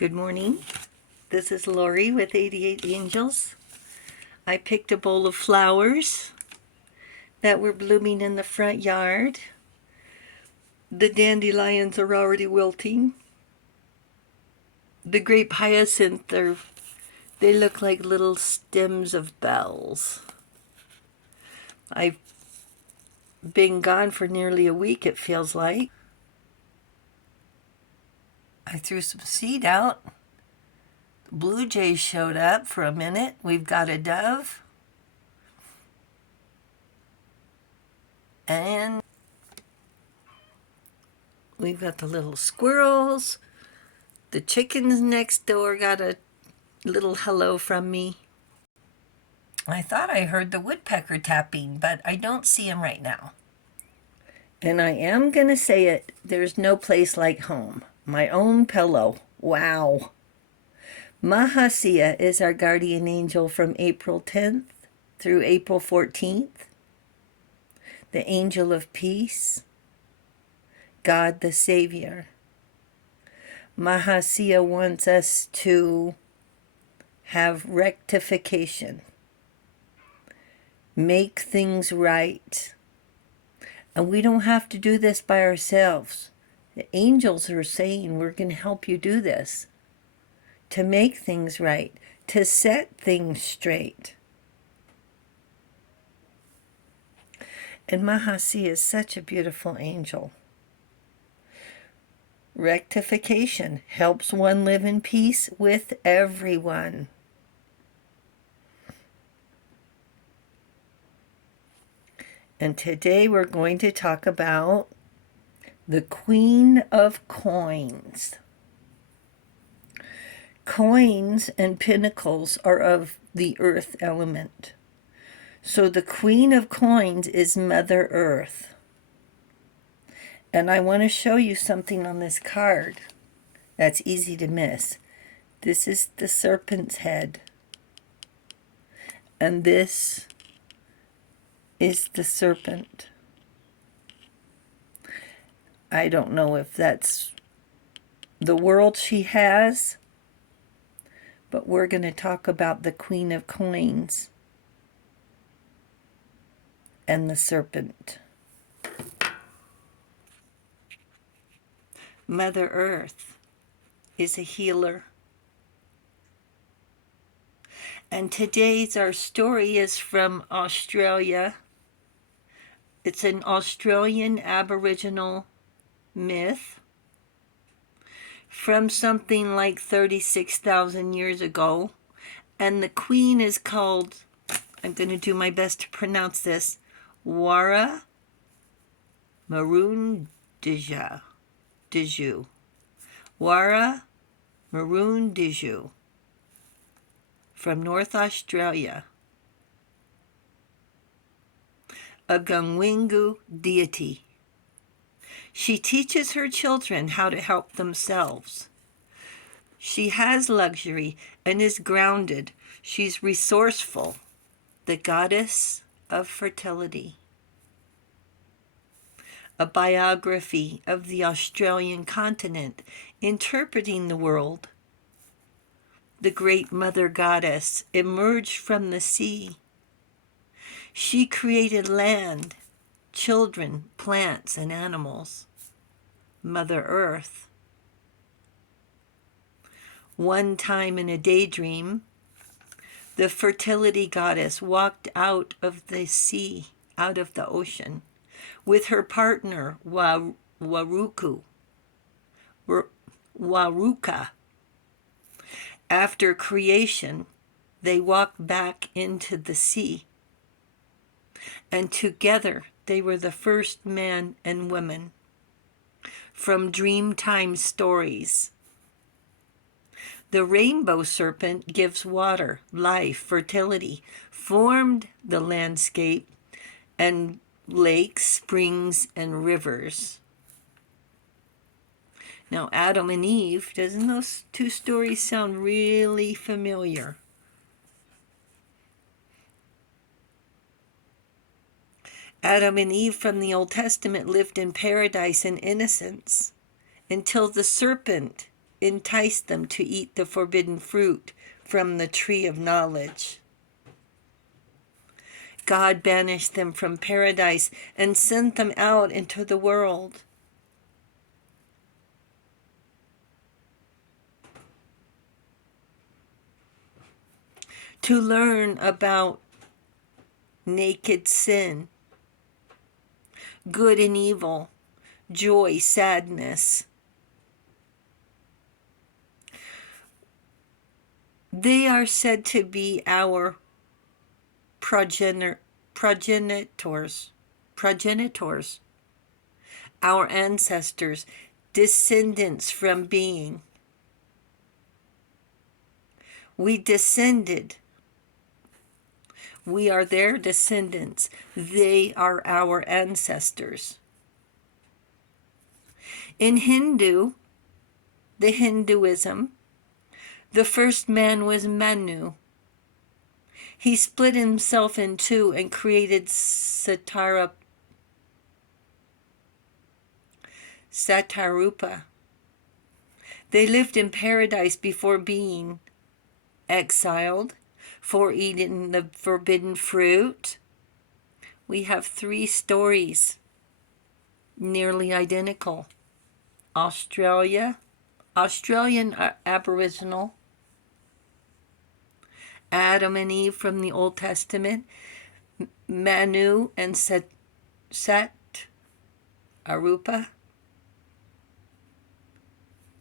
Good morning. This is Lori with 88 Angels. I picked a bowl of flowers that were blooming in the front yard. The dandelions are already wilting. The grape hyacinth they look like little stems of bells. I've been gone for nearly a week, it feels like. I threw some seed out. Blue jays showed up for a minute. We've got a dove. And we've got the little squirrels. The chickens next door got a little hello from me. I thought I heard the woodpecker tapping, but I don't see him right now. And I am going to say it, there's no place like home. My own pillow. Wow. Mahasiya is our guardian angel from April 10th through April 14th. The angel of peace. God the Savior. Mahasiya wants us to have rectification. Make things right. And we don't have to do this by ourselves. The angels are saying we're going to help you do this. To make things right. To set things straight. And Mahasiya is such a beautiful angel. Rectification helps one live in peace with everyone. And today we're going to talk about the Queen of Coins. Coins and pinnacles are of the earth element. So the Queen of Coins is Mother Earth. And I want to show you something on this card that's easy to miss. This is the serpent's head. And this is the serpent. I don't know if that's the world she has, but we're going to talk about the Queen of Coins and the serpent. Mother Earth is a healer. And today's our story is from Australia. It's an Australian Aboriginal myth from something like 36,000 years ago. And the queen is called, I'm going to do my best to pronounce this, Waramurundju. Waramurundju from North Australia. A Gungwingu deity. She teaches her children how to help themselves. She has luxury and is grounded. She's resourceful. The goddess of fertility. A biography of the Australian continent, interpreting the world. The great mother goddess emerged from the sea. She created land, children, plants, and animals. Mother Earth. One time in a daydream, the fertility goddess walked out of the sea, out of the ocean, with her partner, Waruka. After creation, they walked back into the sea. And together, they were the first man and woman. From Dreamtime stories. The rainbow serpent gives water, life, fertility, formed the landscape, and lakes, springs, and rivers. Now, Adam and Eve, doesn't those two stories sound really familiar? Adam and Eve from the Old Testament lived in paradise and innocence until the serpent enticed them to eat the forbidden fruit from the tree of knowledge. God banished them from paradise and sent them out into the world. To learn about naked sin, good and evil, joy, sadness. They are said to be our progenitors, our ancestors, descendants from being. We descended. We are their descendants. They are our ancestors. In Hinduism, the first man was Manu. He split himself in two and created Satarupa. They lived in paradise before being exiled for eating the forbidden fruit. We have 3 stories, nearly identical. Australian Aboriginal, Adam and Eve from the Old Testament, Manu and Satarupa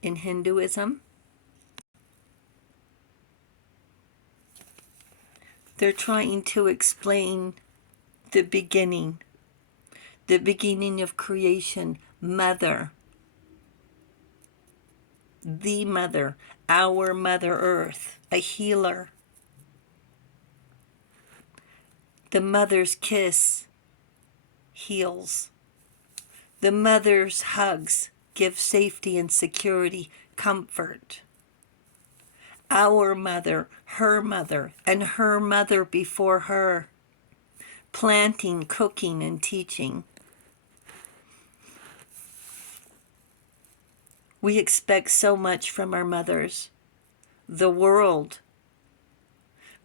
in Hinduism. They're trying to explain the beginning of creation, Mother, the Mother, our Mother Earth, a healer. The mother's kiss heals. The mother's hugs give safety and security, comfort. Our mother, and her mother before her, planting, cooking, and teaching. We expect so much from our mothers. The world.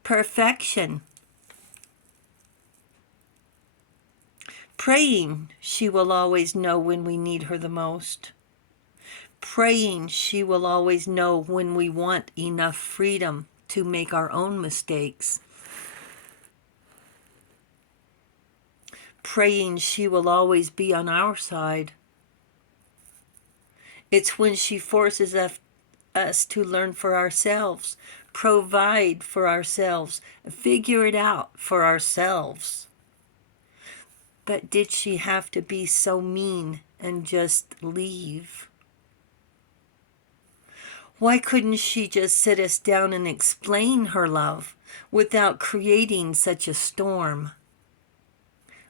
Perfection. Praying she will always know when we need her the most. Praying she will always know when we want enough freedom to make our own mistakes. Praying she will always be on our side. It's when she forces us to learn for ourselves, provide for ourselves, figure it out for ourselves. But did she have to be so mean and just leave? Why couldn't she just sit us down and explain her love without creating such a storm?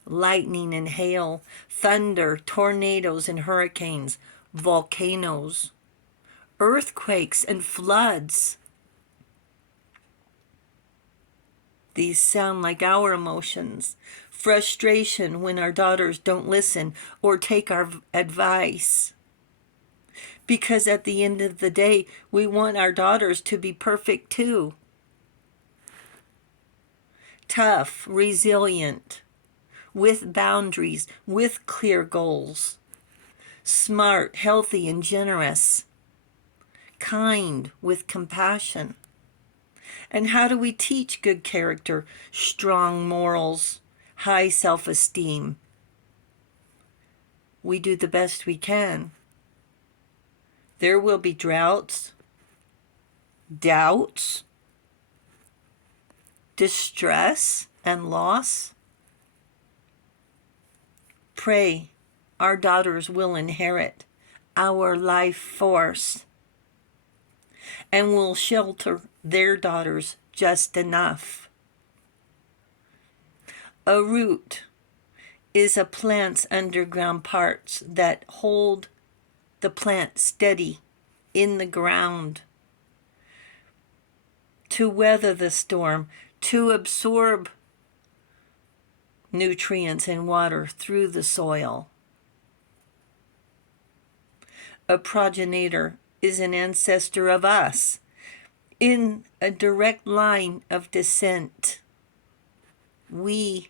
Lightning and hail, thunder, tornadoes and hurricanes, volcanoes, earthquakes and floods. These sound like our emotions. Frustration when our daughters don't listen or take our advice. Because at the end of the day, we want our daughters to be perfect too. Tough, resilient, with boundaries, with clear goals. Smart, healthy, and generous. Kind, with compassion. And how do we teach good character, strong morals, high self-esteem? We do the best we can. There will be droughts, doubts, distress, and loss. Pray our daughters will inherit our life force and will shelter their daughters just enough. A root is a plant's underground parts that hold the plant steady in the ground to weather the storm, to absorb nutrients and water through the soil. A progenitor is an ancestor of us in a direct line of descent. We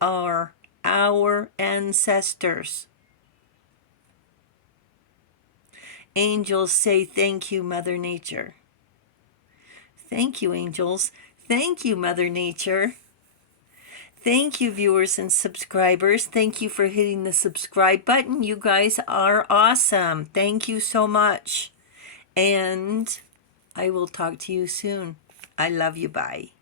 are our ancestors. Angels say thank you, Mother Nature. Thank you, angels. Thank you, Mother Nature. Thank you, viewers and subscribers. Thank you for hitting the subscribe button. You guys are awesome. Thank you so much. And I will talk to you soon. I love you. Bye.